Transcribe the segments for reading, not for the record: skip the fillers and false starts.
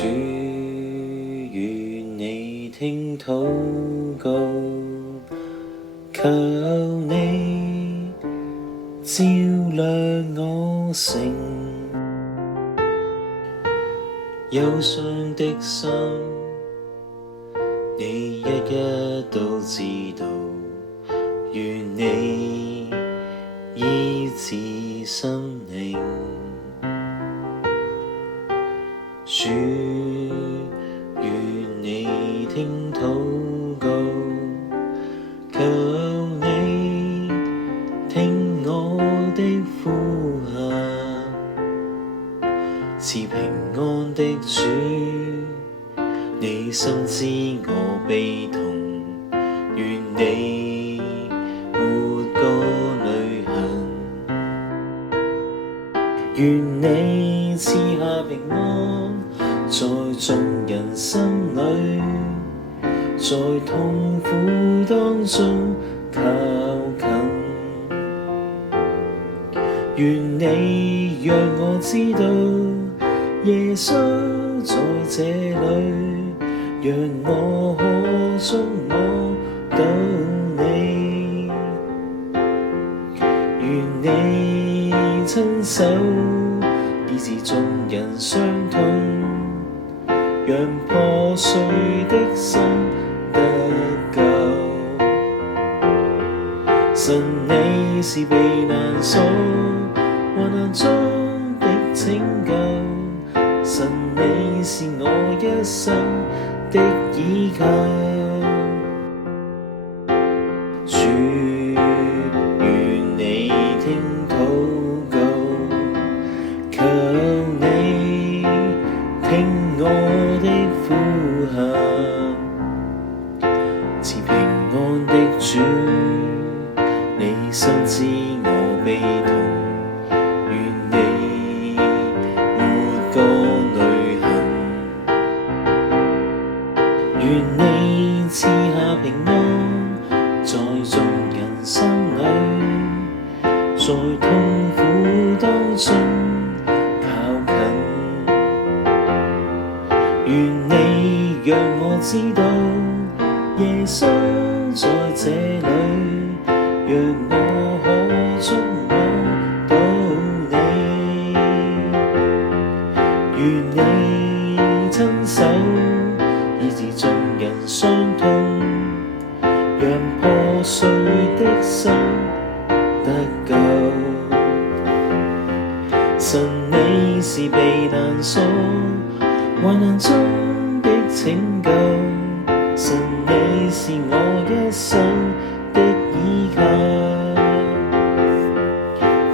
主願你聽禱告，求你照亮我城，憂傷的心，你一一都知道，願你醫治心靈。主願你聽禱告，求你聽我的呼喊，賜平安的主，你深知我悲痛，願你抹乾淚痕，願你賜下平安，在眾人心裏，在痛苦當中靠近，願你讓我知道耶穌在這裏，讓我可觸摸到你，願你親手醫治眾人傷痛，讓破碎的心得救。神你是避難所，患難中的拯救，神你是我一生的依靠。主願你聽禱告，求你聽我的呼喊，賜平安的主，你深知我悲痛，願你抹乾淚痕，願你賜下平安，在眾人心裏，在痛苦當中靠近，願你讓我知道耶穌在這裏，讓我可觸摸到你，願你親手醫治眾人傷痛，讓破碎的心得救。神你是避難所，患難中的拯救，神你是我一生的依靠，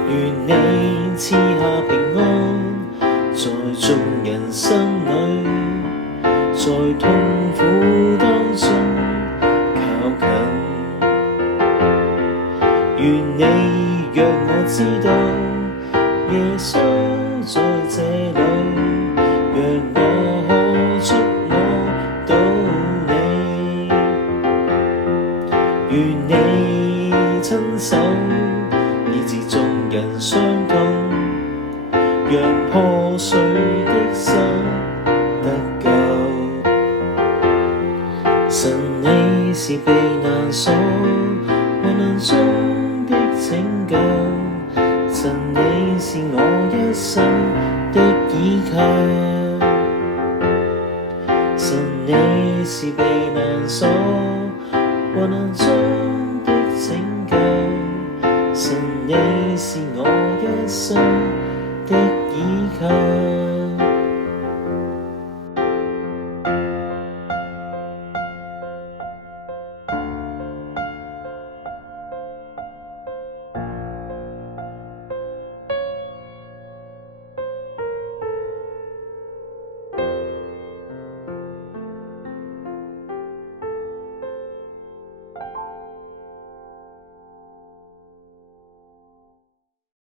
願你賜下平安，在眾人心裏，在痛苦當中靠近，願你讓我知道耶穌在這裏，讓我可觸摸到你，願你親手醫治眾人傷痛，讓破碎的心得救。神你是避難所，患難中的拯救，神你是我一生的依靠，神你是避難所，患難中的拯救，神你是我一生的依靠。